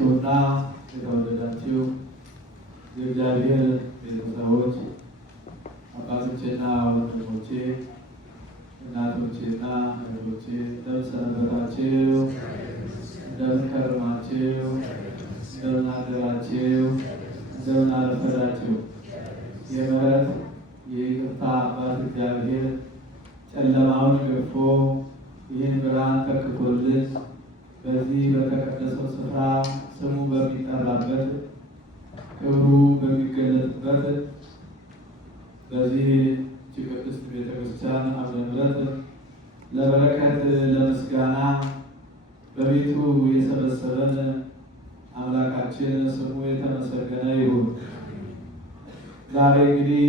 የተከበራችሁና የተወደዳችሁ የእግዚአብሔር ቤተሰቦች አባቶቼና ወንድሞቼ፣ እናቶቼና እህቶቼ እንደምን ሰነበታችሁ? እንደምን ከረማችሁ? እንደምን አደራችሁ? እንደምን አረፈዳችሁ? የምህረት የይቅርታ አባት እግዚአብሔር ጨለማውን ገፎ ይህን ብርሃን ተክቶልን በዚህ በተቀደሰው ስፍራ ስሙ በሚጠራበት ክብሩ በሚገለጥበት በዚህ ቅድስት ቤተክርስቲያን አውደ ምሕረት ለበረከት ለምስጋና በቤቱ የሰበሰበን አምላካችን ስሙ የተመሰገነ ይሁን። ዛሬ እንግዲህ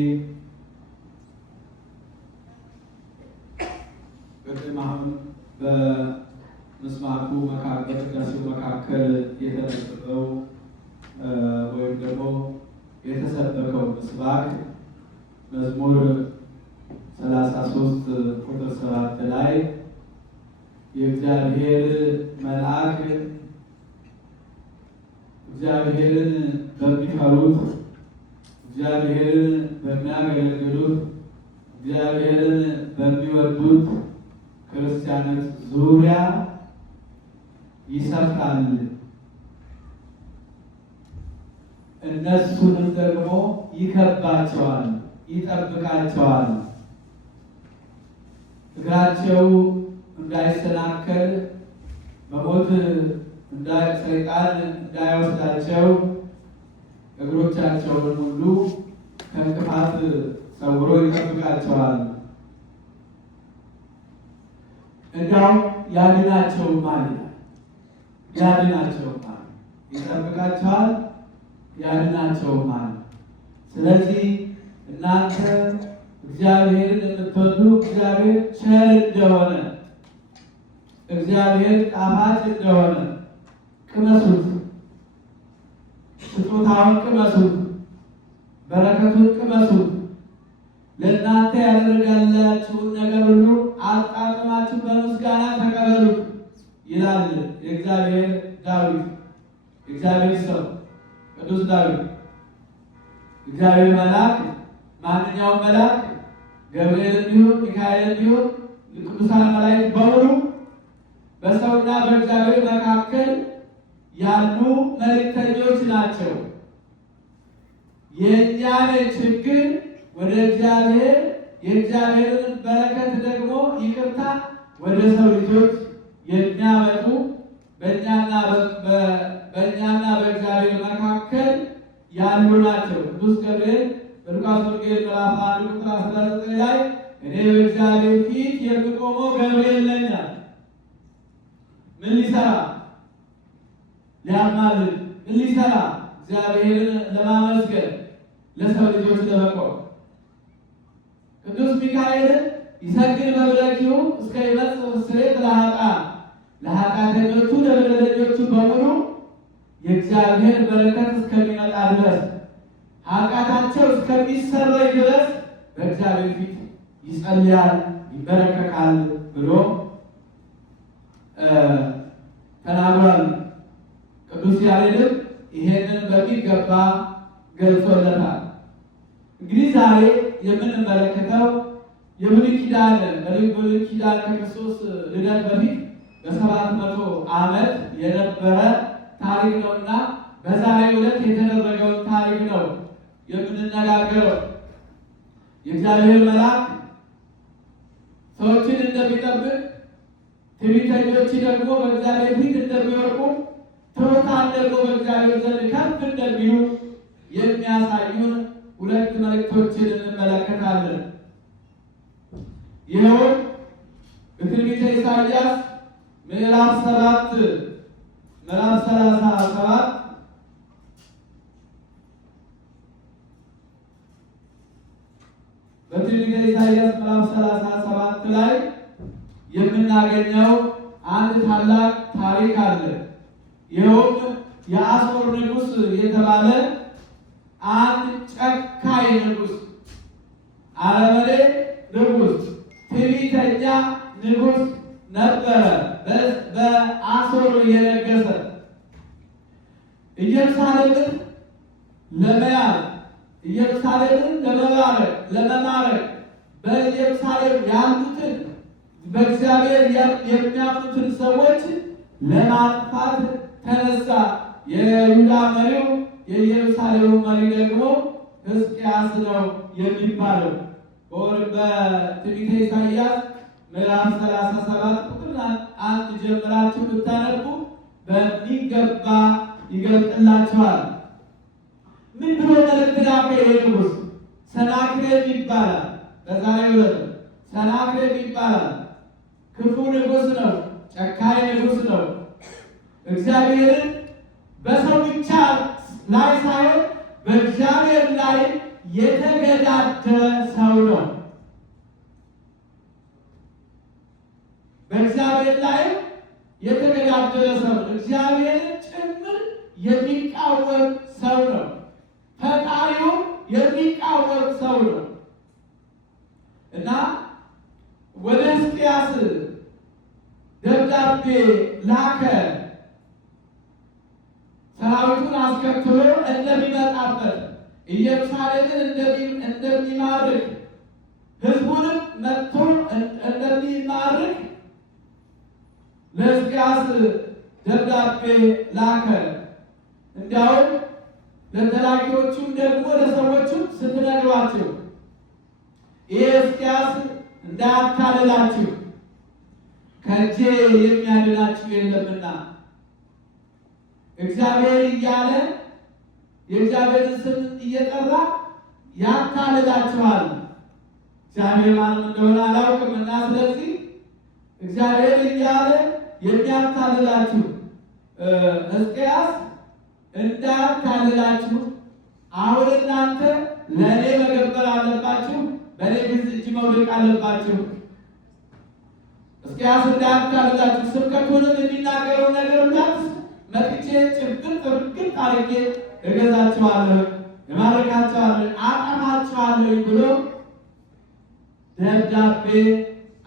ቅድም አሁን በምስማኩ መካከል በቅዳሴው መካከል የተነበበው ወይም ደግሞ የተሰበከው ምስባክ መዝሙር 33 ቁጥር 7 ላይ የእግዚአብሔር መልአክ እግዚአብሔርን በሚፈሩት እግዚአብሔርን በሚያገለግሉት እግዚአብሔርን በሚወዱት ክርስቲያኖች ዙሪያ ይሰፍራል፣ እነሱንም ደግሞ ይከባቸዋል፣ ይጠብቃቸዋል። እግራቸው እንዳይሰናከል በሞት ሰይጣን እንዳይወስዳቸው እግሮቻቸውን ሁሉ ከእንቅፋት ሰውሮ ይጠብቃቸዋል። እንዲያውም ያድናቸውማል ይላል። ያድናቸውማል፣ ይጠብቃቸዋል፣ ያድናቸውማል። ስለዚህ እናንተ እግዚአብሔርን የምትወዱ እግዚአብሔር ቸር እንደሆነ እግዚአብሔር ጣፋጭ እንደሆነ ቅመሱት፣ ስጦታውን ቅመሱት፣ በረከቱን ቅመሱት። ለእናንተ ያደረጋላችሁን ነገር ሁሉ አጣጥማችሁ በምስጋና ተቀበሉት ይላል የእግዚአብሔር ዳዊት፣ የእግዚአብሔር ሰው ቅዱስ ዳዊት። እግዚአብሔር መልአክ ማንኛውም መልአክ ገብርኤል ቢሆን ሚካኤል ቢሆን ቅዱሳን መላእክት በሙሉ በሰውና በእግዚአብሔር መካከል ያሉ መልእክተኞች ናቸው። የእኛን ችግር ወደ እግዚአብሔር የእግዚአብሔርን በረከት ደግሞ ይቅርታ ወደ ሰው ልጆች የሚያመጡ በእኛና በእግዚአብሔር መካከል ያሉ ናቸው። ቅዱስ ገብርኤል በሉቃስ ወንጌል ምዕራፍ 1 ቁጥር 19 ላይ እኔ በእግዚአብሔር ፊት የምቆመው ገብርኤል ነኝ አለ። ምን ሊሰራ? ሊያማልድ። ምን ሊሰራ? እግዚአብሔርን ለማመስገን፣ ለሰው ልጆች ለመቆም። ቅዱስ ሚካኤልን ይሰግድ በብረኪሁ እስከ ይመጽእ ስርየት ለኃጥአን፣ ለኃጢአተኞቹ ለበደለኞቹ በሙሉ የእግዚአብሔር በረከት እስከሚመጣ ድረስ ኃጢአታቸው እስከሚሰረይ ድረስ በእግዚአብሔር ፊት ይጸልያል፣ ይበረከካል ብሎ ተናግሯል። ቅዱስ ያሬድም ይሄንን በሚገባ ገልጾለታል። እንግዲህ ዛሬ የምንመለከተው የብሉይ ኪዳን ከክርስቶስ ልደት በፊት በ700 ዓመት የነበረ ታሪክ ነውና በዛሬው ዕለት የተደረገውን ታሪክ ነው የምንነጋገረው። የእግዚአብሔር መልአክ ሰዎችን እንደሚጠብቅ፣ ትዕቢተኞች ደግሞ በእግዚአብሔር ፊት እንደሚወርቁ፣ ትሑታን ደግሞ በእግዚአብሔር ዘንድ ከፍ እንደሚሉ የሚያሳዩን ሁለት መልእክቶችን እንመለከታለን። ይኸውም በትንቢተ ኢሳይያስ ምዕራፍ 37 በትንቢተ ኢሳይያስ ምዕራፍ 37 ላይ የምናገኘው አንድ ታላቅ ታሪክ አለ። ይኸውም የአሦር ንጉሥ የተባለ አንድ ጨካኝ ንጉሥ፣ አረመኔ ንጉሥ፣ ትዕቢተኛ ንጉሥ ነበረ በአሦር የነገሰ። ኢየሩሳሌምን ለመያዝ፣ ኢየሩሳሌምን ለመማረክ በኢየሩሳሌም ያሉትን በእግዚአብሔር የሚያምኑትን ሰዎች ለማጥፋት ተነሳ። የይሁዳ መሪው የኢየሩሳሌሙ መሪ ደግሞ ሕዝቅያስ ነው የሚባለው። በትንቢተ ኢሳይያስ ምዕራፍ 37 ቁጥር 1 ጀምራችሁ ብታነቡ በሚገባ ይገልጥላችኋል። ምን ብሎ መልእክት ላከ? ንጉሥ ሰናክሬም ይባላል። በዛሬው ዕለት ሰናክሬም ይባላል። ክፉ ንጉሥ ነው። ጨካኝ ንጉሥ ነው። እግዚአብሔርን በሰው ብቻ ላይ ሳይሆን በእግዚአብሔር ላይ የተገዳደረ ሰው ነው። በእግዚአብሔር ላይ የተገዳደረ ሰው፣ እግዚአብሔርን ጭምር የሚቃወም ሰው ነው። ፈጣሪው የሚቃወም ሰው ነው እና ወደ ሕዝቅያስ ደብዳቤ ላከ። ሰራዊቱን አስከትሎ እንደሚመጣበት ኢየሩሳሌምን እንደሚማርክ ሕዝቡንም መጥቶ እንደሚማርክ ለሕዝቅያስ ደብዳቤ ላከ። እንዲያውም ለተላኪዎቹም ደግሞ ለሰዎቹም ስትነግሯቸው ይህ ሕዝቅያስ እንዳያታልላችሁ ከእጄ የሚያድናችሁ የለምና እግዚአብሔር እያለ የእግዚአብሔርን ስም እየጠራ ያታልላችኋል። እግዚአብሔር ማንም እንደሆነ አላውቅም እና ስለዚህ እግዚአብሔር እያለ የሚያታልላችሁ ሕዝቅያስ እንዳያታልላችሁ አሁን እናንተ ለእኔ መገበር አለባችሁ፣ በእኔ እጅ መውደቅ አለባችሁ። ሕዝቅያስ እንዳያታልላችሁ ስብከቱንም የሚናገረው ነገር እንዳትስ መጥቼ ጭብጥ ጥርግጥ አድርጌ እገዛችኋለሁ፣ እማርካችኋለሁ፣ አጠፋችኋለሁ ብሎ ደብዳቤ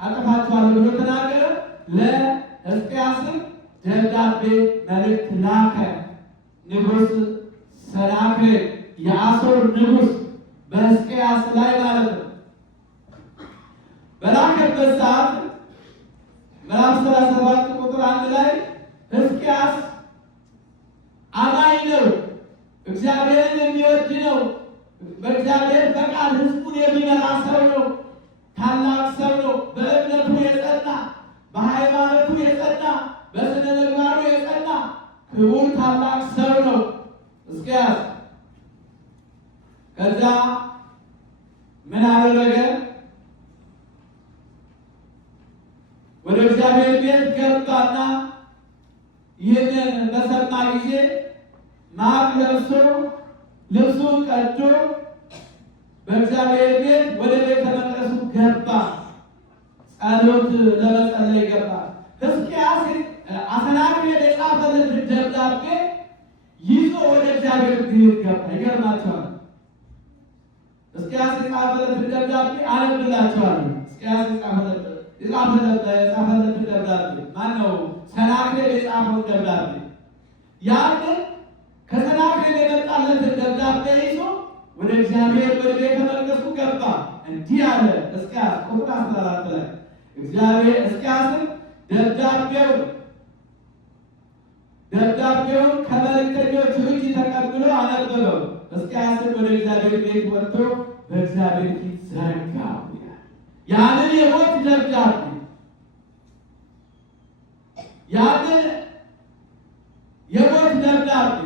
አጠፋችኋለሁ ብሎ ተናገረ። ለሕዝቅያስም ደብዳቤ መልእክት ላከ። ንጉሥ ሰናክሬም የአሦር ንጉሥ በሕዝቅያስ ላይ ማለት ነው። በላከበት ሰዓት ምዕራፍ 37 ቁጥር 1 ላይ ሕዝቅያስ አማኝ ነው፣ እግዚአብሔርን የሚወድ ነው፣ በእግዚአብሔር ፈቃድ ሕዝቡን የሚመራ ሰው ነው፣ ታላቅ ሰው ነው፣ በእምነቱ የጸና በሃይማኖቱ የጸና በስነ ምግባሩ የጸና ክቡር ታላቅ ሰው ነው ሕዝቅያስ። ከዛ ምን አደረገ? ወደ እግዚአብሔር ቤት ገባና ይህንን በሰማ ጊዜ ማቅ ለብሶ ልብሱን ቀዶ በእግዚአብሔር ቤት ወደ ቤተ መቅደሱ ገባ። ጸሎት ለመጸለይ ገባ። ሕዝቅያስ ሰናክሬም የጻፈለት ደብዳቤ ይዞ ወደ እግዚአብሔር ቤት ገባ። ይገርማቸዋል። ሕዝቅያስ የጻፈለት ደብዳቤ አነብላቸዋለሁ። ሕዝቅያስ የጻፈለት ደብዳቤ ማነው? ሰናክሬም የጻፈው ደብዳቤ። ያንን ከሰናክሬም የመጣለትን ደብዳቤ ይዞ ወደ እግዚአብሔር ወደ ቤተ መቅደሱ ገባ። እንዲህ አለ ሕዝቅያስ ቁጥር 14 ላይ እግዚአብሔር ሕዝቅያስን ደብዳቤውን ከመልእክተኞች እጅ ተቀብሎ አነበበው። ሕዝቅያስን ወደ እግዚአብሔር ቤት ወጥቶ በእግዚአብሔር ፊት ዘረጋው። ያንን የሞት ደብዳቤ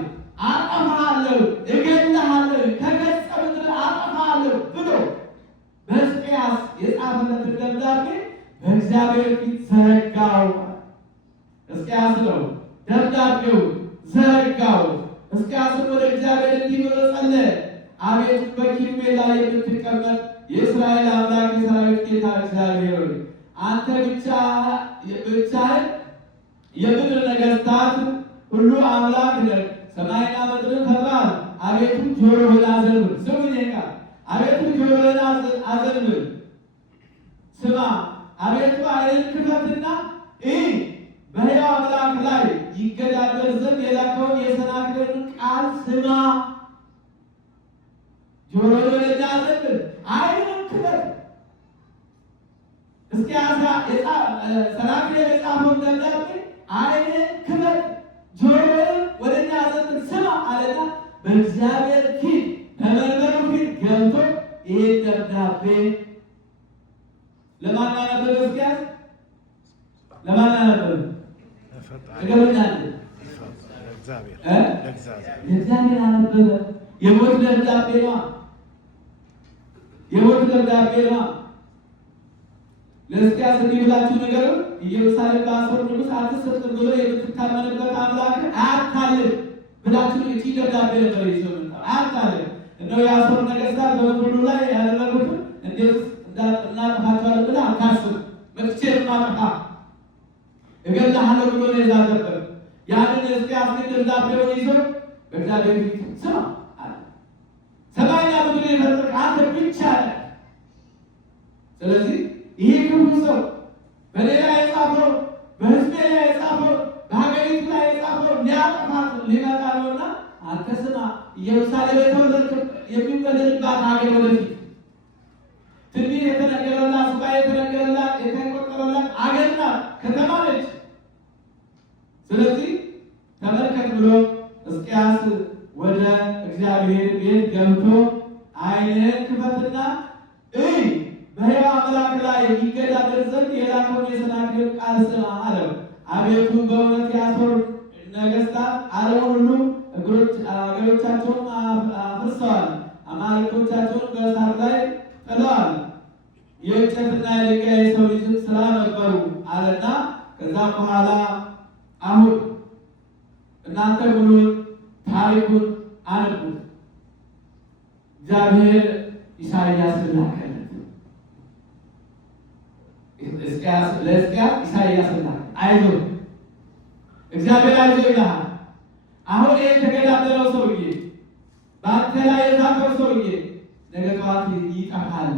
አጠፋለሁ፣ እገድልሃለሁ፣ ከገጸ ምድር አጠፋለሁ ብሎ በሕዝቅያስ የጻፈለትን ደብዳቤ በእግዚአብሔር ፊት ዘረጋው። ሕዝቅያስ ነው ደብዳቤው ዘረጋው። ሕዝቅያስን ወደ እግዚአብሔር እንዲህ ብሎ ጸለየ። አቤቱ በኪሩቤል ላይ የምትቀመጥ የእስራኤል አምላክ የሰራዊት ጌታ እግዚአብሔር ሆይ አንተ ብቻህን የምድር ነገሥታት ሁሉ አምላክ ነህ። ሰማይና ምድርን ፈጥረሃል። አቤቱ ጆሮህን አዘንብል። ስሙኝ ቃል አቤቱ ጆሮህን አዘንብል፣ ስማ። አቤቱ ዓይንህን ክፈትና እይ። በሕያው አምላክ ላይ ይገዳደር ዘንድ የላከውን የሰናክሬምን ቃል ስማ፣ ጆሮ ወደኛ አዘንብል፣ ዓይንን ክፈት። ሕዝቅያስ ሰናክሬም የጻፈውን ደብዳቤ ዓይንን ክፈት፣ ጆሮህን ወደኛ አዘንብል፣ ስማ አለና በእግዚአብሔር ፊት በመንበሩ ፊት ገብቶ ይህን ደብዳቤ ለማን አነበበ? ሕዝቅያስ ለማን አነበበ? ለእግዚአብሔር አነበበ። የሞት ደብዳቤ ነዋ። የሞት ደብዳቤ ነዋ። ለሕዝቅያስ እንዲህ ብላችሁ ንገረው፣ ኢየሩሳሌም በአሦር ንጉሥ አትሰጥም ብሎ የምትታመንበት አምላክ አያታልል ብላችሁ እቺ ደብዳቤ ነበር ይዘው መጣ። አያታልል እንደው የአሦር ነገሥታት በምድር ሁሉ ላይ ያደረጉትን እንዴት እናጠፋቸዋለን ብለህ አታስብ። መጥቼ ማጠፋ እገድልሃለሁ ብሎ ነው የዛተበት። ያንን ሕዝቅያስ ግን ደብዳቤውን ይዞ በእግዚአብሔር ፊት ስማ አለ። ሰማይና ምድር የፈጠርክ አንተ ብቻ ነህ። ስለዚህ ይህ ክፉ ሰው በእኔ ላይ የጻፈው፣ በሕዝቤ ላይ የጻፈው፣ በሀገሪቱ ላይ የጻፈው ሊያጠፋት ሊመጣ ነውና አንተ ስማ። ኢየሩሳሌም የሚወለድባት ሀገር ወደፊት ትንቢት የተነገረላት ሱባኤ የተነገረላት የተቆጠረላት አገር ናት፣ ከተማ ነች። ስለዚህ ተመልከት ብሎ ሕዝቅያስ ወደ እግዚአብሔር ቤት ገብቶ ዓይንህን ክፈትና እይ፣ በሕያው አምላክ ላይ ይገዳደር ዘንድ የላከውን የሰናክሬም ቃል ስማ አለው። አቤቱ በእውነት የአሦር ነገሥታት ዓለሙን ሁሉ አገሮቻቸውን አፍርሰዋል፣ አማልክቶቻቸውን በእሳት ላይ ጥለዋል፣ የእንጨትና የድንጋይ የሰው ልጅም ስራ ነበሩ አለና ከዛም በኋላ አሁን እናንተ ሙሉ ታሪኩን አነቡት። እግዚአብሔር ኢሳይያስ ላከለት። ለሕዝቅያስ ኢሳይያስ ላከ። አይዞህ እግዚአብሔር አይዞህ ይልሃል። አሁን ይህ የተገዳደረው ሰውዬ በአንተ ላይ የዛተው ሰውዬ ነገ ጠዋት ይጠፋል።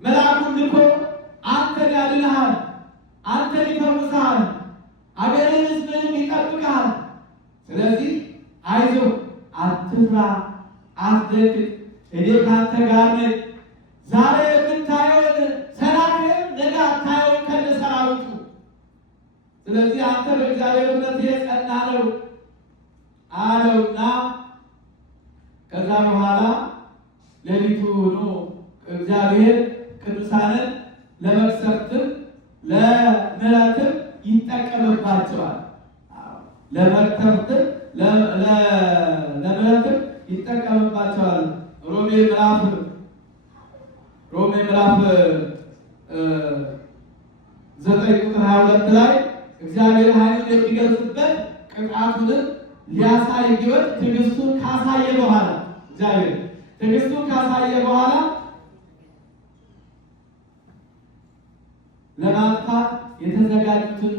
መልአኩን ልኮ አንተን ያድንሃል፣ አንተን ይፈውስሃል፣ አገርን ሕዝብንም ይጠብቅሃል። ስለዚህ አይዞህ፣ አትፍራ፣ አትደንግጥ፣ እኔ ካንተ ጋር ነኝ። ዛሬ የምታየውን ሰናክሬም ነገ አታየውን ከነ ሰራዊቱ። ስለዚህ አንተ በእግዚአብሔር እምነት የጸና ነው አለውና ከዛ በኋላ ሌሊቱ ሆኖ እግዚአብሔር ቅዱሳንን ለመቅሰፍትም ለምሕረትም ይጠቀምባቸዋል። ለመቅሰፍትም ለምሕረትም ይጠቀምባቸዋል። ሮሜ ምዕራፍ 9 ቁጥር 22 ላይ እግዚአብሔር ኃይሉን የሚገልጽበት ቅጣቱንም ሊያሳይ ቢወድ ትዕግስቱን ካሳየ በኋላ እግዚአብሔር ትዕግስቱን ካሳየ በኋላ ለማጥፋት የተዘጋጁትን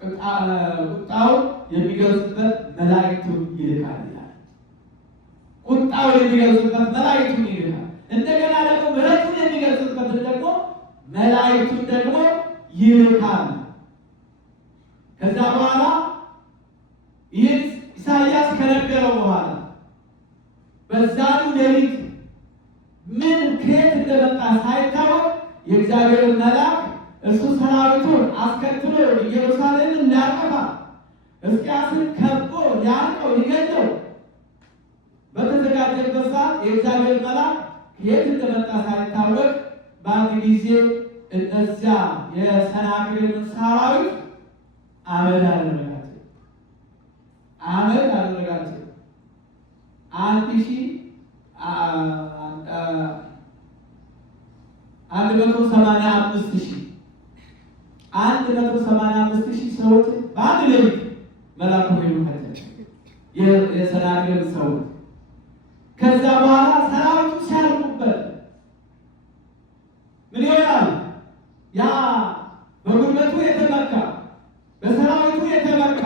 ቁጣውን የሚገልጽበት መላእክቱን ይልካል ይላል። ቁጣውን የሚገልጽበት መላእክቱን ይልካል። እንደገና ደግሞ ምሕረቱን የሚገልጽበትን ደግሞ መላእክቱን ደግሞ ይልካል። ከዛ በኋላ ይህን ኢሳይያስ ከነገረው በኋላ በዛኑ ሌሊት ምን ከየት እንደመጣ ሳይታወቅ የእግዚአብሔር መልአክ እሱ ሰራዊቱን አስከትሎ ኢየሩሳሌምን ሊያጠፋ ሕዝቅያስን ከቦ ሊያንቀው ሊገለው በተዘጋጀበት ሰዓት የእግዚአብሔር መልአክ ከየት እንደመጣ ሳይታወቅ በአንድ ጊዜ እነዚያ የሰናክሬምን ሰራዊት አመድ አደረጋቸው። አመድ አደረጋቸው። 185,000 ሰዎች በአንድ ሌሊት መልአኩ ሄዱ የሰናክሬም ሰዎች። ከዛ በኋላ ሰራዊቱ ሲያልቁበት ምን ይሆናል? ያ በጉልበቱ የተመካ በሰራዊቱ የተመካ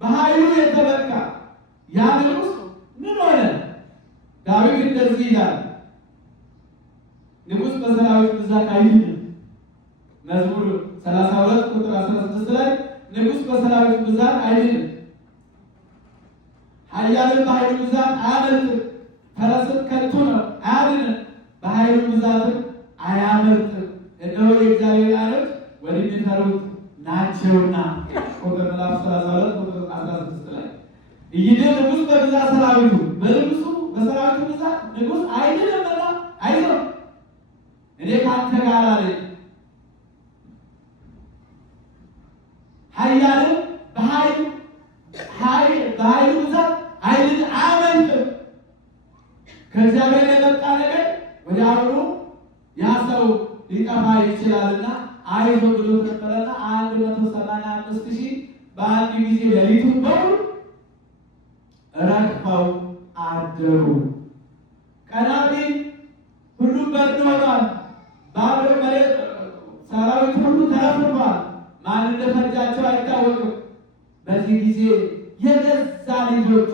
በኃይሉ የተመካ ያ ንጉሥ ምን ሆነ? ዳዊት እንደዚህ ይላል፣ ንጉሥ በሰራዊት ብዛት አይድንም። መዝሙር 32 ቁጥር 16 ላይ ንጉሥ በሰራዊቱ ብዛት አይድንም፣ ኃያልም በኃይሉ ብዛት አያመልጥም። ፈረስም ከንቱ ነው አያድንም፣ በኃይሉ ብዛትም አያመልጥም። እነሆ የእግዚአብሔር ቃሎች ወደሚፈሩት ናቸውና። ቁጥር ምዕራፍ 32 ቁጥር 16 ላይ ይድን ንጉሥ በብዛት ሰራዊቱ በንጉሱ በሰራዊቱ ብዛት ንጉሥ አይድንምና አይዞህ እኔ ካንተ ጋር ነኝ። ኃያልም በኃይሉ ብዛት አያመልጥም። ከእግዚአብሔር የመጣ ነገር ወዲያውኑ ያ ሰው ሊጠፋ ይችላልና አይዞህ ብሎ ነበረና 185,000 በአንድ ጊዜ ሌሊቱን በሙሉ ረግፈው አደሩ። ቀናቢ ሁሉም በድን ሆኗል። ባዶ መሬት ሰራዊት ሁሉ ተረፍርፏል። ማን እንደፈጃቸው አይታወቅም። በዚህ ጊዜ የገዛ ልጆቹ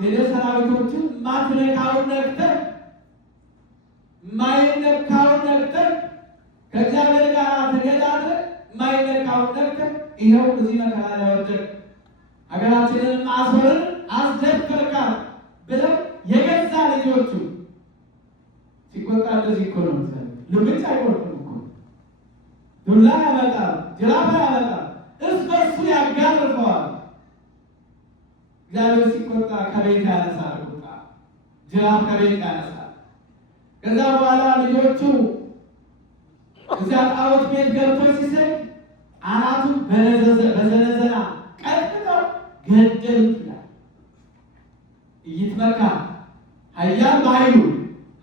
ሄደ ሰራዊቶችን ማትነካውን ነክተህ ማይነካውን ነክተህ ከእግዚአብሔር ጋር ተገዳድረህ ማይነካውን ነክተህ ይኸው እዚህ መከራ ላይ ወደቅ። ሀገራችንን አስወርን አስደፈርካት ብለው የገዛ ልጆቹ ሲቆጣ እንደዚህ እኮ ነው። ልምጭ አይቆርጥም እኮ ዱላ ያመጣል፣ ጅራፍ ያመጣል፣ እርስ በርሱ ያጋርፈዋል። እግዚአብሔር ሲቆጣ ከቤት ያነሳል፣ ቁጣ ጅራፍ ከቤት ያነሳል። ከዛ በኋላ ልጆቹ እዚያ ጣዖት ቤት ገብቶ ሲሰግ አናቱን በዘነዘና ቀጥቅጠው ገደሉት ይላል። እይትመካ ኃያል በኃይሉ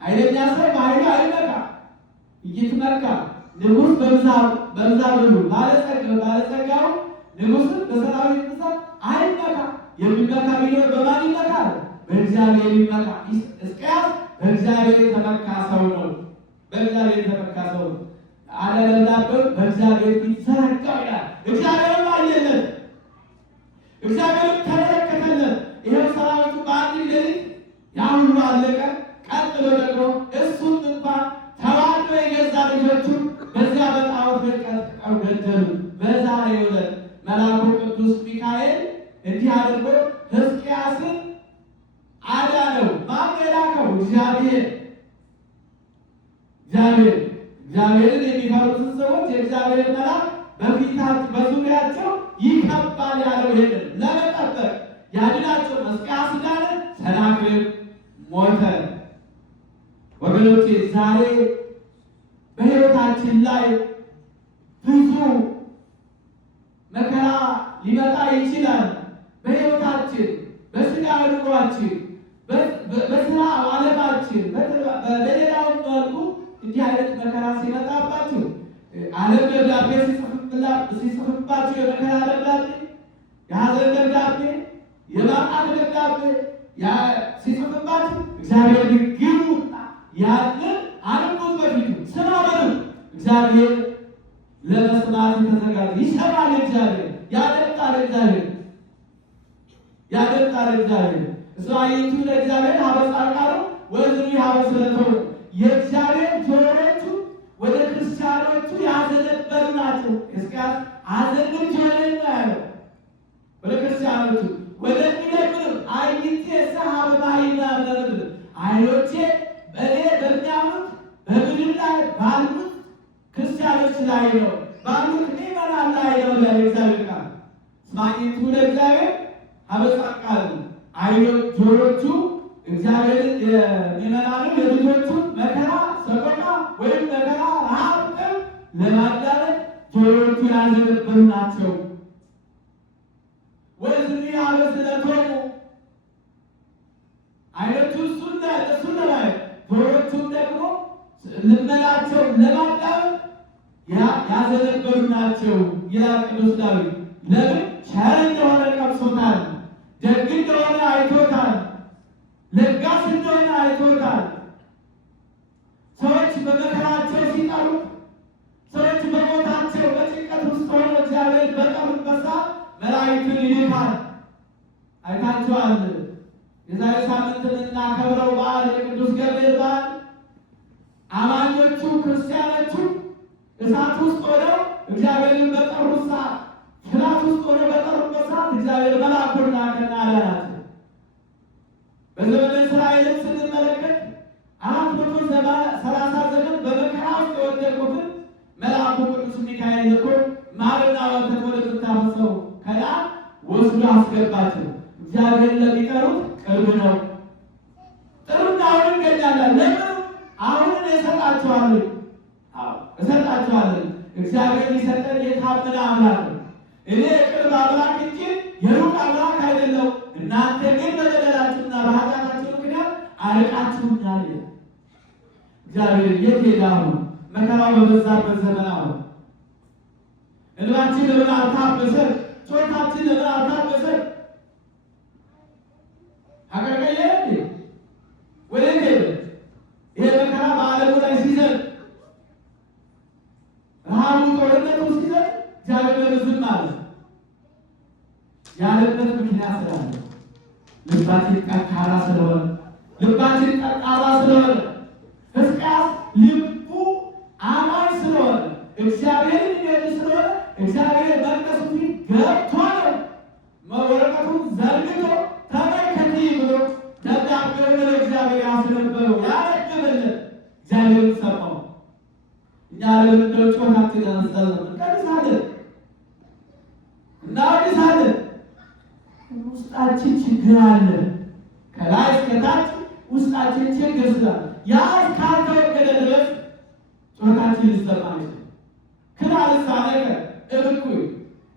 ኃይለኛ ሰው በኃይሉ አይመካ። እይትመካ ንጉሥ በብዛት ብሉ ባለጸጋው ንጉሥን በሰራዊት ብዛት አይመካ። የሚመካ ቢኖር በማን ይመካል? በእግዚአብሔር ይመካ። ሕዝቅያስ በእግዚአብሔር የተመካ ሰው ነው። በእግዚአብሔር የተመካ ሰው ነው። አለበዛብህ በእግዚአብሔር ፊት ዘረጋው ይላል። እግዚአብሔርም አየለት፣ እግዚአብሔርም ተመለከተለት። ይሄው ሰራዊቱ በአንድ ሌሊት ያ ሁሉ አለቀ። ቀጥሎ ደግሞ እሱም እንኳን ተዋዶ የገዛ ልጆቹ በዚያ በጣዖት ቤት ቀጥቅጠው ገደሉ። በዛሬው ዕለት መልአኩ ቅዱስ ሚካኤል እንዲህ አድርጎ ሕዝቅያስን አዳነው። ማን የላከው? እግዚአብሔርን የሚፈሩትን ሰዎች የእግዚአብሔር መልአክ በፊታቸው በዙሪያቸው ይከባል ያለው ይሄንን ለመጠበቅ ያድናቸው። ሕዝቅያስ ዳነ፣ ሰናክሬም ሞተ። ወገኖቼ ዛሬ በሕይወታችን ላይ ብዙ መከራ ሊመጣ ይችላል። በሕይወታችን፣ በስጋ ኑሯችን፣ በስራ ዓለማችን፣ በሌላውም መልኩ እንዲህ አይነት መከራ ሲመጣባችሁ ዓለም ደብዳቤ ሲጽፍባችሁ የመከራ ደብዳቤ፣ የሐዘን ደብዳቤ፣ የማጣት ደብዳቤ ሲጽፍባችሁ እግዚአብሔር ግሩና ያንን አንቁት በፊቱ ስማ በሉ። እግዚአብሔር ለመስማት ተዘጋጅ። ይሰማል እግዚአብሔር፣ ያደምጣል እግዚአብሔር። እስራኤልቱ ለእግዚአብሔር ሀበሳ ቃሉ ወዝኑ ሀበስለተው የእግዚአብሔር ጆሮቹ ወደ ክርስቲያኖቹ ያዘነበሉ ናቸው። ሕዝቅያስ አዘንም ጆሮ ነው ያለው ወደ ክርስቲያኖቹ ወደሚለምኑ አይንቴ ሰሃብ ባይና በምድር አይኖቼ በእኔ በሚያምኑት በምድር ላይ ባሉት ክርስቲያኖች ላይ ነው፣ ባሉት ምዕመናን ላይ ነው ይላል እግዚአብሔር ቃል። እስማኤልቱ ለእግዚአብሔር ሀበሳ ቃሉ ጆሮቹ እግዚአብሔርን የሚመናኑ የልጆቹን መከራ ሰቆቃ ወይም መከራ ረሃብ ለማዳረግ ጆሮቹ ያዘነበሉ ናቸው። ወዝኒ ሀበስለቶሙ አይኖቹ እሱን ለማየት ጆሮቹም ደግሞ ልመናቸው ለማዳረግ ያዘነበሉ ናቸው ይላል ቅዱስ ዳዊት። ለምን? ቸር እንደሆነ ቀምሶታል፣ ደግ እንደሆነ አይቶታል፣ ለጋስ እንደሆነ አይቶታል። ሰዎች በመከራቸው ሲጠሩት፣ ሰዎች በሞታቸው በጭንቀት ውስጥ ሆኖ እግዚአብሔር በጠሩበት ሰዓት መላእክትን ይልካል። አይታችኋል። የዛሬ ሳምንት የምናከብረው በዓል የቅዱስ ገብርኤል በዓል አማኞቹ ክርስቲያኖቹ እሳት ውስጥ ሆነው እግዚአብሔርን በጠሩት ሰዓት ፍርሃት ውስጥ ሆነው በቀሩበት ሰዓት እግዚአብሔር መልአኩን ላከና አዳናቸው። በዘመነ እስራኤልም ስንመለከት 430 ዘመን በመከራ ውስጥ የወደቁትን መልአኩ ቅዱስ ሚካኤል ልኮ ማርና ወተት ወደምታፈሰው ከነዓን ወስዶ አስገባቸው። እግዚአብሔር ለሚጠሩት ቅርብ ነው። ጥሩና አሁን እንገኛለን። ለምን አሁን እሰጣቸዋለሁ? አዎ እሰጣቸዋለሁ። እግዚአብሔር ሊሰጠን የታመነ አምላክ ነው። እኔ የቅርብ አምላክ እንጂ የሩቅ አምላክ አይደለም። እናንተ ግን በበደላችሁና በኃጢአታችሁ ምክንያት አርቃችሁኛል። እግዚአብሔር የት ሄደ? አሁን መከራው በበዛበት ዘመን አሁን እንባችን ለምን አልታበሰም? ጩኸታችን ለምን አልታበሰም? አቀቀየ ወዴት ሄደ? ይሄ መከራ በዓለሙ ላይ ሲዘን፣ ረሃቡ ጦርነቱ ሲዘን እግዚአብሔር ለምዝም አለ። ያለበት ምክንያት ስላለ ልባችን ጠንካራ ስለሆነ፣ ልባችን ጠንካራ ስለሆነ፣ ሕዝቅያስ ልቡ አማኝ ስለሆነ፣ እግዚአብሔርን የሚወድ ስለሆነ እግዚአብሔር መቅደሱ ፊት ገብቶ ነው ወረቀቱን ዘርግቶ ተመልከቲ ብሎ ደብዳቤውን ለእግዚአብሔር ያስነበረው ያነበበለት። እግዚአብሔርን ሰማው። እኛ ለምንድነው ጩኸታችንን አንስተን እንቀድሳለን እናወድሳለን? ውስጣችን ችግር አለ። ከላይ እስከታች ውስጣችን ችግር ስላለ ያ እስካልተወገደ ድረስ ጩኸታችን ሊሰማ ይችላል። ክላልሳነከ እብኩይ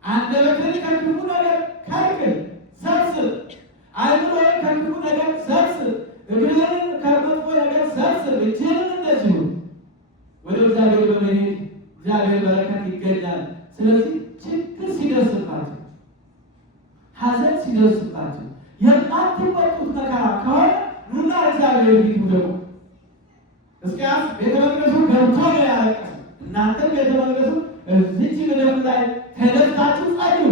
አንደበትን ከክፉ ነገር ከልክል ሰብስብ፣ አይምሮን ከክፉ ነገር ሰብስብ፣ እግርህን ከመጥፎ ነገር ሰብስብ፣ እጅህንም እንደዚሁ። ወደ እግዚአብሔር በመሄድ እግዚአብሔር በረከት ይገኛል። ስለዚህ ችግር ሲደርስባቸው፣ ሐዘን ሲደርስባቸው፣ የማትወጡት መከራ ከሆነ ኑና እግዚአብሔር ፊት ውደቁ። ሕዝቅያስ ቤተ መቅደሱ ገብቶ ነው ያለቀሰው። እናንተም ቤተ መቅደሱ እዚች ምድር ላይ ተደፍታችሁ ጸልዩ፣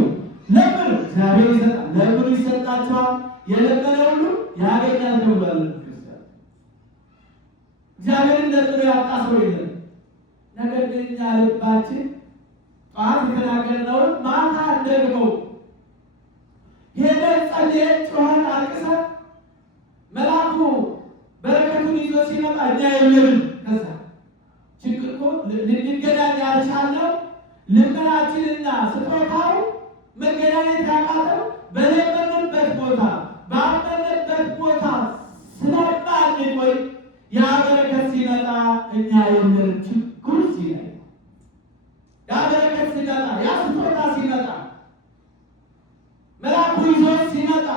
ለምኑ፣ እግዚአብሔር ይሰጣል። ለምኑ ይሰጣችኋል፣ የለመነ ሁሉ ያገኛል ተብሏል። እግዚአብሔርን ለምኑ ያጣ ሰው የለም። ነገር ግን እኛ ልባችን ጠዋት የተናገርነውን ማታ እንደግመው ሄደን ጸልየን ጮኸን አልቅሰን መልአኩ በረከቱን ይዞ ሲመጣ እኛ የለንም። ከዛ ችግር እኮ ልንገናኝ ያልቻልነው ልመናችንና ስጦታው መገናኘት ያቃተው በለመንበት ቦታ ባመንበት ቦታ ስለማንቆይ ያ በረከት ሲመጣ እኛ የለንም። ችግሩ ሲላይ ያ በረከት ሲመጣ ያ ስጦታ ሲመጣ መልአኩ ይዞ ሲመጣ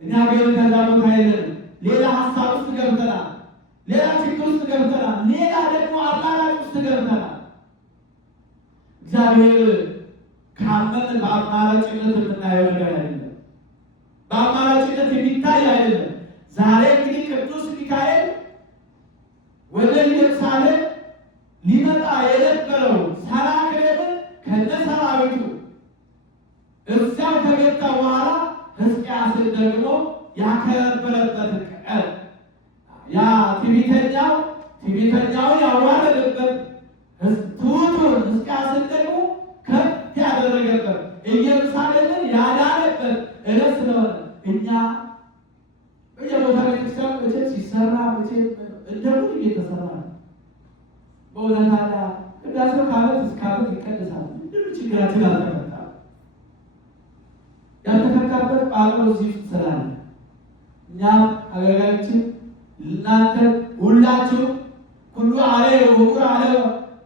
እኛ ግን ከዛ ቦታ የለንም። ሌላ ሀሳብ ውስጥ ገብተናል። ሌላ ችግር ውስጥ ገብተናል። ሌላ ደግሞ አማራጭ ውስጥ ገብተናል። እግዚአብሔር ካመን በአማራጭነት የምናየው ነገር አይደለም። በአማራጭነት የሚታይ አይደለም። ዛሬ እንግዲህ ቅዱስ ሚካኤል ወደ ኢየሩሳሌም ሊመጣ የነበረው ሰናክሬምን ከነሰራዊቱ እዚያው ከገባ በኋላ ሕዝቅያስን ደግሞ ያከበረበት ቀን ያ ትዕቢተኛውን ያዋረደበት ትሑቱን ሕዝቅያስን ደግሞ ከፍ ያደረገበት ኢየሩሳሌምን ያዳነበት ዕለት ስለሆነ እኛ በየቦታ ቤተክርስቲያን መቼም ሲሰራ መቼም እንደምን እየተሰራ ነው። በእውነት ታዲያ ቅዳሴው ከዓመት እስከ ዓመት ይቀድሳል። ምንም ችግራችን አልተፈታም። ያልተፈታበት ጳውሎስ እዚህ ውስጥ ስላለ እኛም አገልጋዮችን እናንተ ሁላችሁ ሁሉ አለ ወቁር አለ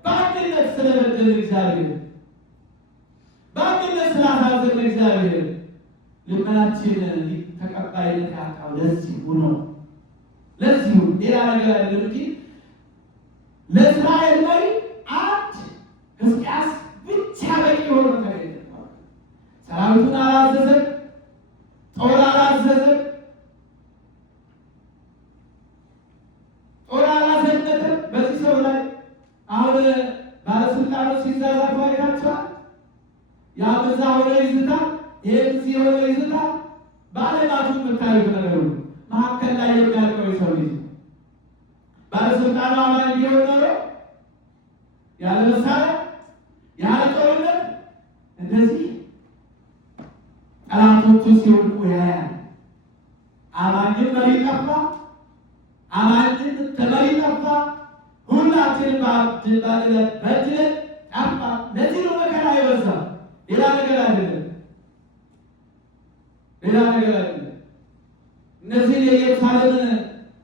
በአንድነት ስለበደል እግዚአብሔር በአንድነት ስላሳዘን እግዚአብሔር ልመናችን ተቀባይነት ያጣው ለዚሁ ነው። ለዚሁ ሌላ ነገር አይደለም እንጂ ለእስራኤል መሪ አንድ ሕዝቅያስ ብቻ በቂ ሆኖ ተገኘ። ሰራዊቱን አላዘዘም፣ ጦር አላዘዘም፣ ጦር አላዘመተም። በዚህ ሰው ላይ አሁን ባለስልጣኖች ሲዘረፉ አይታችኋል። ያ በዛ ሆነ ይዝታል፣ ይህም እዚህ ሆነ ይዝታል። በዓለማቱ የምታዩት ነገሩ መካከል ላይ የሚያልቀው የሰው ልጅ ባለስልጣኑ አማኝ ቢሆን ኖሮ ያለ መሳሪያ ያለ ጦርነት እንደ ስለዚህ ጠላቶቹ ሲወድቁ ያያል። አማኝም መሪ ጠፋ፣ አማኝም ተመሪ ጠፋ። ሁላችንም በድለን በድለን ጠፋ። ለዚህ ነው መከራ የበዛ፣ ሌላ ነገር አይደለም፣ ሌላ ነገር አይደለም። እነዚህ የኢየሩሳሌምን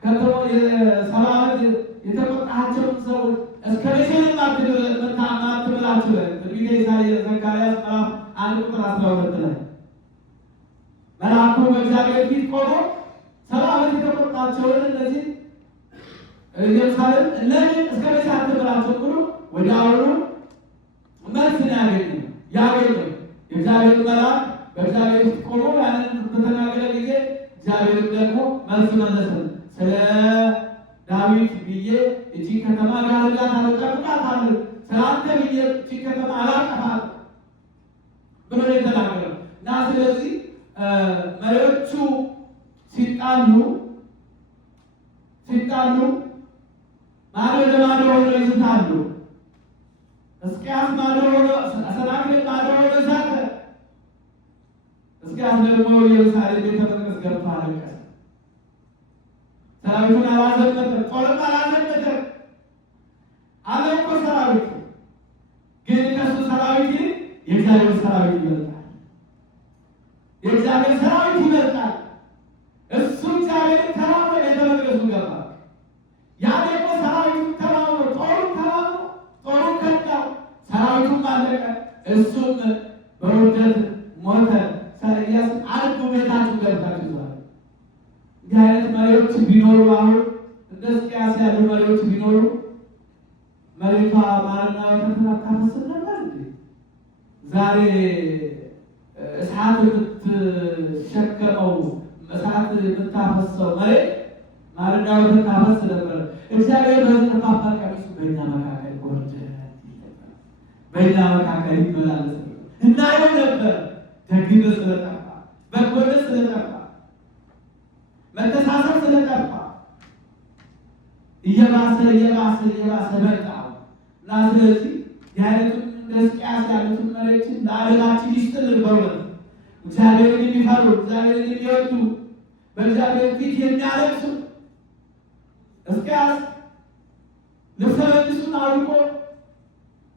ከተማ የ70 ዓመት የተቆጣቸውን ሰዎች እስከ መቼ ማትምላችሁ? ትንቢተ ኢሳይያስ ዘካርያስ ምዕራፍ 1 ቁጥር 12 ላይ መልአኩ በእግዚአብሔር ፊት ቆሞ 70 ዓመት የተቆጣቸውን እነዚህ ኢየሩሳሌም ለምን እስከ መቼ አትምላቸው ብሎ ወዲያውኑ መልስ ያገኘው የእግዚአብሔር መልአክ በእግዚአብሔር ፊት ቆሞ ያንን በተናገረ ጊዜ እግዚአብሔር ደግሞ መልስ መለሰ። ስለ ዳዊት ብዬ እቺ ከተማ ጋርላታለሁ፣ ጠብቃታለሁ፣ ስላንተ ብዬ እቺ ከተማ አላጠፋትም ብሎ የተናገረው እና ስለዚህ መሪዎቹ ሲጣሉ ማዶ ለማዶ ሆነው ይስታሉ። ሕዝቅያስ ማዶ ሆኖ ሰናክሬም ማዶ ሆኖ ሳተ። ሕዝቅያስ ደግሞ ኢየሩሳሌም ቤተ መቅደስ ገብቶ አለቀሰ። ሰራዊቱን አላዘመተም፣ ጦርም አላዘመተም አለ እኮ ሰራዊቱ። ግን ከሱ ሰራዊት የእግዚአብሔር ሰራዊት ይበልጣል። የእግዚአብሔር ሰራዊት ይበልጣል። እሱ እግዚአብሔር ተራምሮ ቤተ መቅደሱ ገባ። ያ ደግሞ ሰራዊቱ ተራምሮ ጦሩን ከዳው፣ ሰራዊቱም አለቀ፣ እሱም በውርደት ሞተ። ኢሳይያስ አንዱ ቤታችሁ ገብታችሁ እንዲህ አይነት መሪዎች ቢኖሩ አሁን እንደ ሕዝቅያስ ያሉ መሪዎች ቢኖሩ መሬቷ ማርና ወተትን አታፈስም ነበር እንዴ? ዛሬ እሳት የምትሸከመው እሳት የምታፈሰው መሬት ማርና ወተት ታፈስ ነበር። እግዚአብሔር በዘነፋፋ ቀሚሱ በእኛ መካከል ወርደ በእኛ መካከል ይመላለስ እናየው ነበር። ደግነት ስለጠፋ፣ በጎነት ስለጠፋ፣ መተሳሰብ ስለጠፋ እየባሰ መጣ እና ስለዚህ የአይነቱን እንደ ሕዝቅያስ ያሉትን መሪዎችን ለዓለማችን ይስጥልን። በእውነት እግዚአብሔርን የሚፈሩ እግዚአብሔርን የሚወዱ በእግዚአብሔር ፊት የሚያለቅሱ ሕዝቅያስ ልብሰ መንግሥቱን አውልቆ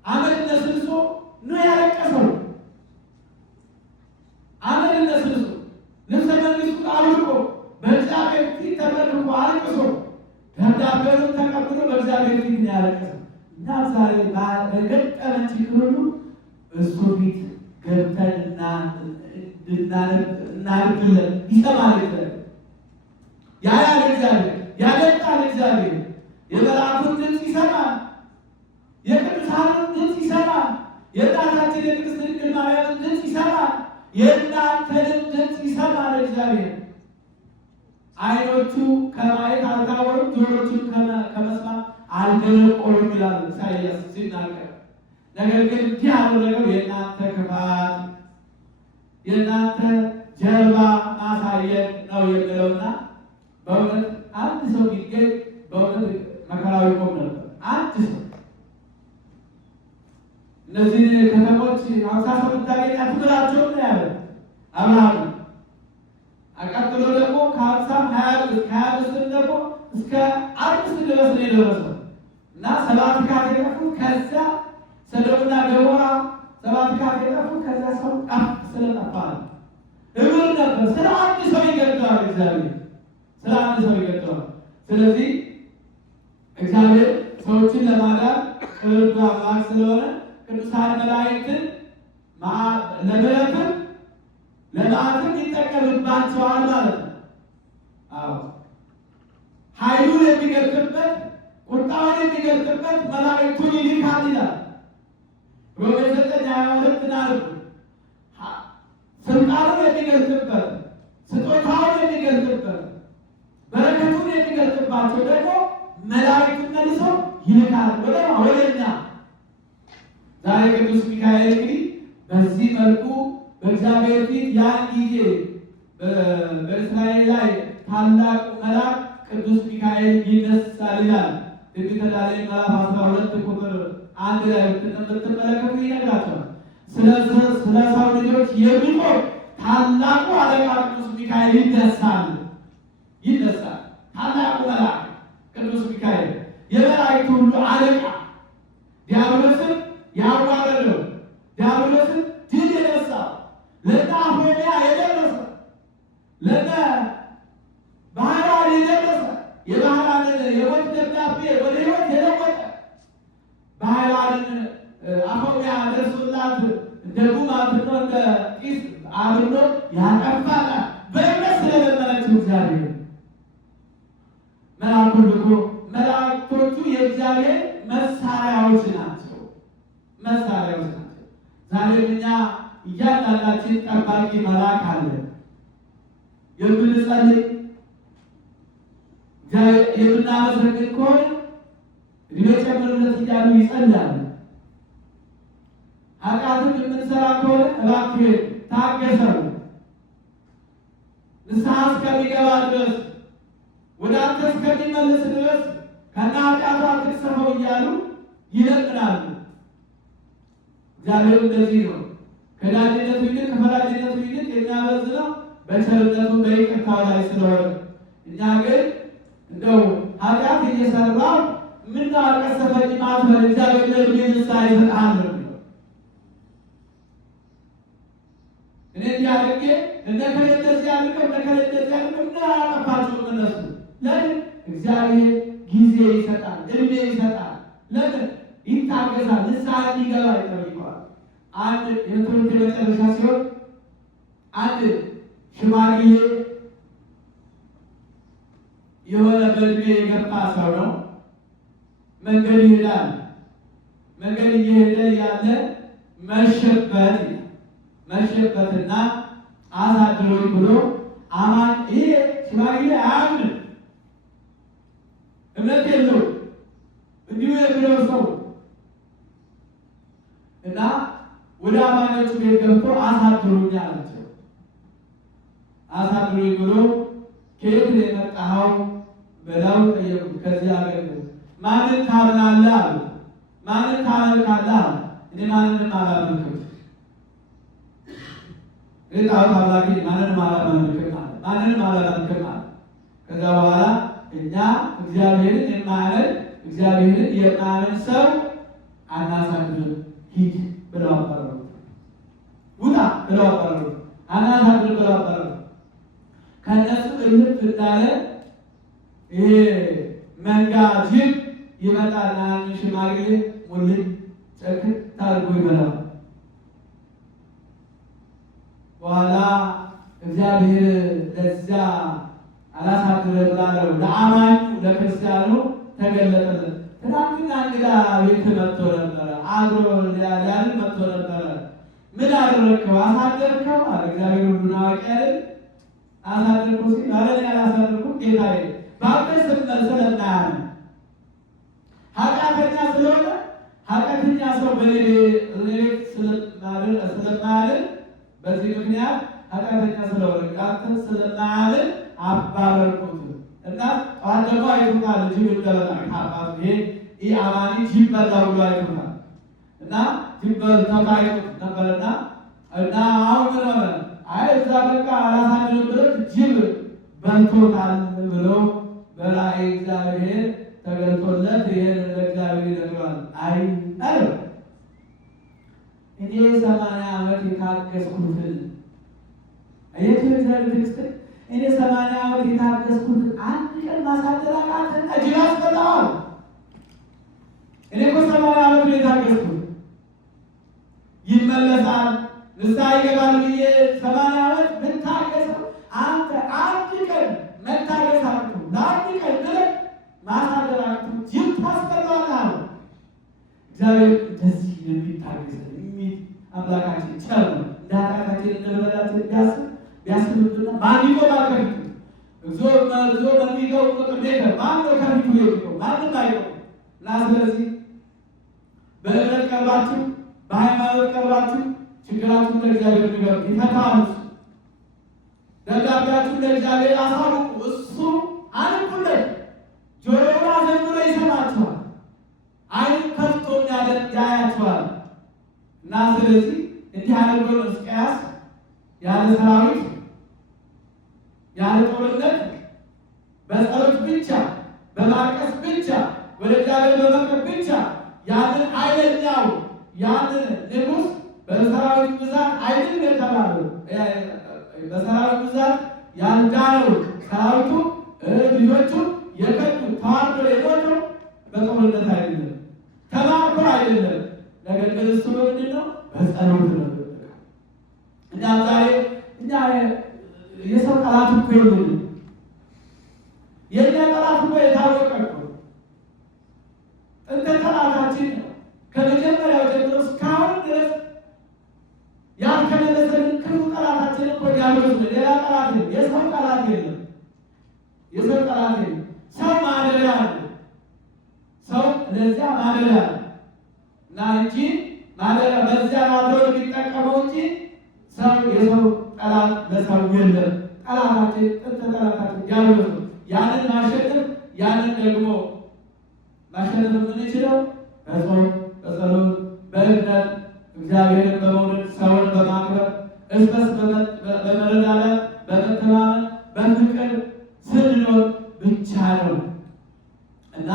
አመድ ነስንሶ ነው ያለቀሰው። አመድ ነስንሶ ልብሰ መንግሥቱን አውልቆ በእግዚአብሔር ፊት ተመልኮ አልቅሶ ደብዳቤውን ተቀብሎ በእግዚአብሔር ፊት ነው ያለቀሰው። እና ዛሬ በገጠመን ችግር ሁሉ እሱ ፊት ገብተን እናድርግለን። ይሰማል እግዚአብሔር፣ ያያል እግዚአብሔር፣ ያደምጣል እግዚአብሔር። የመልአኩን ድምፅ ይሰማል፣ የቅዱሳኑን ድምፅ ይሰማል፣ የእናታችን የቅድስት ድንግል ማርያምን ድምፅ ይሰማል፣ የእናንተንም ድምፅ ይሰማል እግዚአብሔር። ዓይኖቹ ከማየት አልታወሩም፣ ጆሮቹን ከመስማት አልደነቆሩም ይላል ኢሳይያስ ሲናገር። ነገር ግን እንዲህ ያደረገው የእናንተ ክፋት፣ የእናንተ ጀርባ ማሳየት ነው የሚለውና በእውነት አንድ ሰው ቢገኝ በእውነት መከራዊ ቆም ነበር። አንድ ሰው እነዚህ ከተሞች 50 ሰው ብታገኛችሁ ብላቸው ነው ያለ አብርሃም። አቀጥሎ ደግሞ ከ50 ደግሞ እስከ 5 ድረስ ነው የደረሰው እና 7 ካት የጠፉት ከዛ ሰዶምና ገሞራ 7 ካት የጠፉት ከዛ ሰው ስለጠፋ ነው። እብር ነበር። ስለ አንድ ሰው ይገድለዋል እግዚአብሔር፣ ስለ አንድ ሰው ይገድለዋል። ስለዚህ እግዚአብሔር ሰዎችን ለማዳን ቅርብ አምላክ ስለሆነ ቅዱሳን መላእክትን ለምሕረትም ለመዓትም ይጠቀምባቸዋል ማለት ነው። አዎ ኃይሉን የሚገልጥበት ቁጣውን የሚገልጥበት መላእክቱን ይልካል ይላል ሮሜ 9:22 ናርጉ። ስልጣኑን የሚገልጥበት ስጦታውን የሚገልጥበት በረከቱን የሚገልጥባቸው ደግሞ መላእክቱን መልሶ ይልካል ወደኛ። ዛሬ ቅዱስ ሚካኤል እንግዲህ በዚህ መልኩ በእግዚአብሔር ፊት ያን ጊዜ በእስራኤል ላይ ታላቁ መልአክ ቅዱስ ሚካኤል ይነሳል ይላል። ትንቢተ ዳንኤል ምዕራፍ 12 ቁጥር 1 ላይ ብትመለከቱ ይነግራቸዋል። ስለ ሰው ልጆች የሚቆም ታላቁ አለቃ ቅዱስ ሚካኤል ይነሳል። ታላቁ መልአክ ቅዱስ ሚካኤል የመላእክቱ ሁሉ አለቃ ዲያብሎስን ያዋረደው ዲያብሎስን ድል የነሳው ለእነ አፎምያ የደረሰ ለእነ ባህራን የደረሰ የባህራንን የሞት ደብዳቤ ወደ ሕይወት የለወጠ ባህራንን አፎምያ ደርሶላት እንደ ጉማትና እንደ ጢስ አብሮ ያጠፋላት በእምነት ስለለመነችው እግዚአብሔር መልአኩን ልኮ መላእክቶቹ የእግዚአብሔር መሳሪያዎች ናቸው። ዛሬም እኛ እያንዳንዳችን ጠባቂ መልአክ አለ። የምንጸልይ የምናመሰግን ከሆነ እድሜ ጨምርለት እያሉ ይጸልያሉ። ኃጢአትም የምንሰራ ከሆነ እባክህ ታገሰው ንስሐ እስከሚገባ ድረስ ወደ አንተ እስከሚመለስ ድረስ ከና ኃጢአቱ አትቅሰፈው እያሉ ይለምናሉ። እግዚአብሔር እንደዚህ ነው። ከዳኝነቱ ይልቅ ከፈራጅነቱ ይልቅ የሚያበዝነው በቸርነቱ በይቅርታው ላይ ስለሆነ እኛ ግን እንደው ኃጢአት እየሰራው ምነው አልቀሰፈኝ ማትበል እግዚአብሔር ለእድሜ ንስሐ ይሰጥሃል ነው። እኔ እንዲያደርጌ እነከሌ እንደዚህ ያድርገው እነከሌ እንደዚህ ያድርገው ምን አያጠፋቸውም እነሱ። ለምን? እግዚአብሔር ጊዜ ይሰጣል፣ እድሜ ይሰጣል። ለምን? ይታገሳል፣ ንስሐ እንዲገባ ይጠይቀዋል። አንድ የትምህርት መጨረሻ ሲሆን አንድ ሽማግሌ የሆነ በእድሜ የገፋ ሰው ነው። መንገድ ይሄዳል። መንገድ እየሄደ ያለ መሸበትና አሳድሮኝ ብሎ አማን ይሄ ሽማግሌ አያምንም፣ እምነት የለውም። እንዲሁ የሚለው ሰው እና ወደ አማኞቹ ቤት ገብቶ አሳድሩኝ አላቸው። አሳድሩኝ ብሎ ከየት ነው የመጣኸው ብለው ጠየቁት። ከዚህ ሀገር። ማንን ታምናለህ አሉት። ማንን ታመልካለህ አለ። እኔ ማንንም አላመልክም፣ ጣዖት አምላኪ ማንንም አላመልክም አለ። ከዛ በኋላ እኛ እግዚአብሔርን የማያምን ሰው አናሳድርም፣ ሂድ ብለው አባረሩት። ውጣ ብለው አባረሩት። አናሳድር ብለው አባረሩት። ከእነሱ እልፍ እንዳለ ይሄ መንጋ ጅብ ይመጣና ሽማግሌ ሙልጭ ጨክት ታርጎ ይበላል። በኋላ እግዚአብሔር ለዚያ አላሳድርም ላለው ለአማኙ ለክርስቲያኑ ተገለጠለት። ትናንትና እንግዳ ቤት መጥቶ ነበረ፣ አድሮ ሊያድር መጥቶ ነበረ። ምን አደረግከው? አሳደርከው አለ። እግዚአብሔር ሁሉን አዋቂ አይደል? አሳደርከው ሲል ኧረ እኔ አላሳደርኩም ጌታዬ፣ በአንተ ስለማያምን ኃጢአተኛ ስለሆነ ኃጢአተኛ ሰው በሌሊት ስለማያምን በዚህ ምክንያት ኃጢአተኛ ስለሆነ አንተ ስለማያምን አባረርኩት እና ጠዋት ደግሞ አይቶታል። ጅብ እንደበላ ከአባቱ ይሄ አማኒ ጅብ በላ ብሎ አይቶታል እና ጅብ በልተው አይቶት ነበርና እና አሁን ምን ሆነ? አይ እዛ በቃ አላሳድርም ብሎት ጅብ በልቶታል ብሎ በራእይ እግዚአብሔር ተገልጦለት ይሄን ለእግዚአብሔር ይነግረዋል። አይ አለው እኔ 80 ዓመት የታገስኩትን እግዚአብሔር ትዕግስት እኔ 80 ዓመት የታገስኩትን አንድ ቀን ማሳደር አቃተና ጅብ አስበላዋል። እኔ እኮ 80 ዓመት የታገስኩት ይመለሳል ንስሐ ይገባል ብዬ 80 ዓመት ብታገሰው አንተ አንድ ቀን መታገስ አቅቶ ለአንድ ቀን ብለህ ማሳደር አቅቶ ጅብ ታስበላዋል። እግዚአብሔር እንደዚህ የሚታገሰ አምላካችን ቸር ነው። ዳታችን እንደበላችን ቢያስብብና ማን ይቆማል ከፊቱ? እግዚኦ በሚገቡ ቁጥር ቤተ ማን ነው ከፊቱ የሚቆም? ማንም አይቆም። እና ስለዚህ በእምነት ቀርባችሁ በሃይማኖት ቀርባችሁ ችግራችሁን ለእግዚአብሔር ንገሩ፣ ይፈታል። ደብዳቤያችሁን ለእግዚአብሔር አሳውቁ፣ እሱ አንኩለት። ጆሮውን አዘንብሎ ይሰማችኋል፣ ዓይኑን ከፍቶ ያያችኋል። እና ስለዚህ እንዲህ አድርጎ ሕዝቅያስ ያለ ሰራዊት ያለ ጦርነት በጸሎት ብቻ በማልቀስ ብቻ ወደ እግዚአብሔር በመቅረብ ብቻ ያንን ኃይለኛው ያንን ንጉሥ በሰራዊት ብዛት አይደለም የተባለው በሰራዊት ብዛት ያልዳነው ሰራዊቱ ልጆቹ የከዱ ተዋርዶ የሞቱ በጦርነት አይደለም ተማርኮ አይደለም። ነገር ግን እሱ ምንድን ነው? በጸሎት ነው። እኛም ዛሬ እኛ የሰው ጠላት እኮ የለም። የእኛ ጠላት እኮ የታወቀ እኮ እንደ ጠላታችን ነው። ከመጀመሪያው ጀምሮ እስካሁን ድረስ ያልተመለሰልን ክፉ ጠላታችን እኮ ዲያብሎስ ነው። ሌላ ጠላት የለም። የሰው ጠላት የለም። የሰው ጠላት የለም። ሰው ማደሪያ አለ። ሰው ለዚያ ማደሪያ አለ እና እንጂ ማደሪያ በዚያ አድሮ የሚጠቀመው እንጂ ሰው የሰው ጠላት ለሰው የለም። ጠላታችን ጥንተ ጠላታችን ዲያብሎስ ነው። ያንን ማሸነፍ ያንን ደግሞ ማሸነፍ የምንችለው በጾም በጸሎት በእምነት እግዚአብሔርን በመውደድ ሰውን በማክበር እስበስ በመረዳዳት በመተማመን በፍቅር ስንኖር ብቻ ነው እና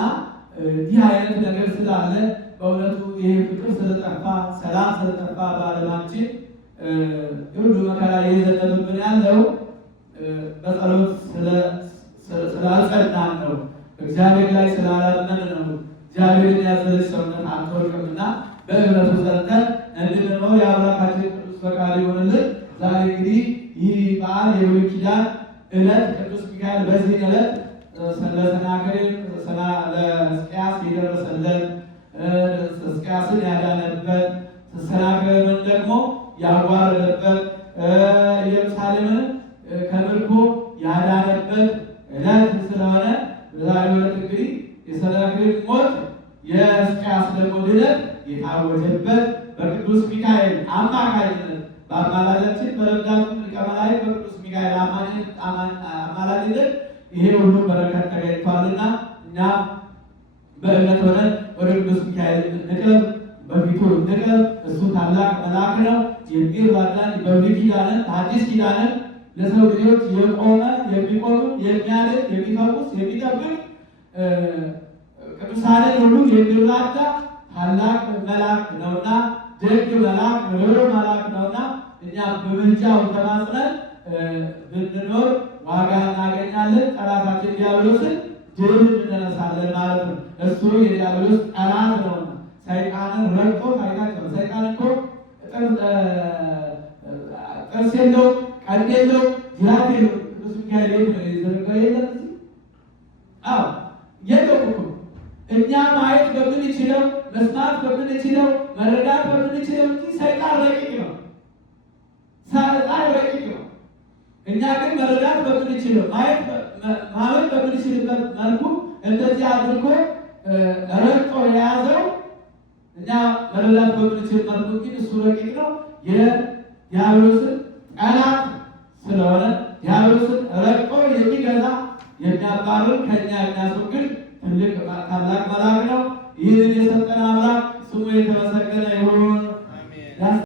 ይህ አይነት ነገር ስላለ በእውነቱ ይህ ፍቅር ስለጠፋ ሰላም ስለጠፋ በዓለማችን ሁሉ መከራ እየዘነበብን ያለው በጸሎት ስላልጸናን ነው። እግዚአብሔር ላይ ስላላመን ነው። እግዚአብሔርን ያዘለች ሰውነት አትወርቅምና በእምነቱ ጸንተን እንድንኖር የአምላካችን ቅዱስ ፈቃድ ይሆንልን። ዛሬ እንግዲህ ይህ በዓል የብሉይ ኪዳን ዕለት ቅዱስ ሚካኤል በዚህ ዕለት ለሰናክሬም ለሕዝቅያስ የደረሰለት ሕዝቅያስን ያዳነበት ሰናክሬምን ደግሞ ያዋረደበት ኢየሩሳሌምን ከምርኮ ያዳነበት ዕለት ስለሆነ በዛሬው ዕለት እንግዲህ የሰናክሬም ሞት የሕዝቅያስ ደግሞ ድነት የታወጀበት በቅዱስ ሚካኤል አማካኝነት በአማላጃችን በረዳቱ ሊቀ መላእክት በቅዱስ ሚካኤል አማላጅነት ይሄ ሁሉ በረከት ተገኝቷልና እኛ በእምነት ሆነን ወደ ቅዱስ ሚካኤል እንቅረብ፣ በፊቱ እንቅረብ። እሱ ታላቅ መልአክ ነው። የሚራዳን በብሉይ ኪዳንም በአዲስ ኪዳንም ለሰው ልጆች የቆመ የሚቆም የሚያድን የሚፈውስ የሚጠብቅ ቅዱሳንን ሁሉ የሚራዳ ታላቅ መልአክ ነውና ደግ መልአክ ርኅሩህ መልአክ ነውና እኛ በምልጃው ተማጽነን ብንኖር ዋጋ እናገኛለን። ጠላታችን ዲያብሎስን ድል እንነሳለን ማለት ነው። እሱ የዲያብሎስ ጠላት ነውና ሰይጣንን ረግጦ ታይታቸው። ሰይጣን እኮ ጥርስ የለው ቀንድ የለው ጅራት የለው። ቅዱስ ሚካኤል የዘረጋ የለም የለው እኮ እኛ ማየት በምንችለው መስማት በምንችለው መረዳት በምንችለው እንጂ ሰይጣን ረቂቅ ነው። ሰይጣን ረቂቅ ነው። እኛ ግን መረዳት በምንችለው ማመን በምንችልበት መልኩ እንደዚህ አድርጎ ረቆ የያዘው እኛ መረዳት በምንችል መልኩ ግን እሱ ረቂቅ ነው። የዲያብሎስን ጠላት ስለሆነ ዲያብሎስን ረቆ የሚገዛ የሚያባርር ከእኛ የሚያስወግድ ትልቅ ታላቅ መልአክ ነው። ይህንን የሰጠን አምላክ ስሙ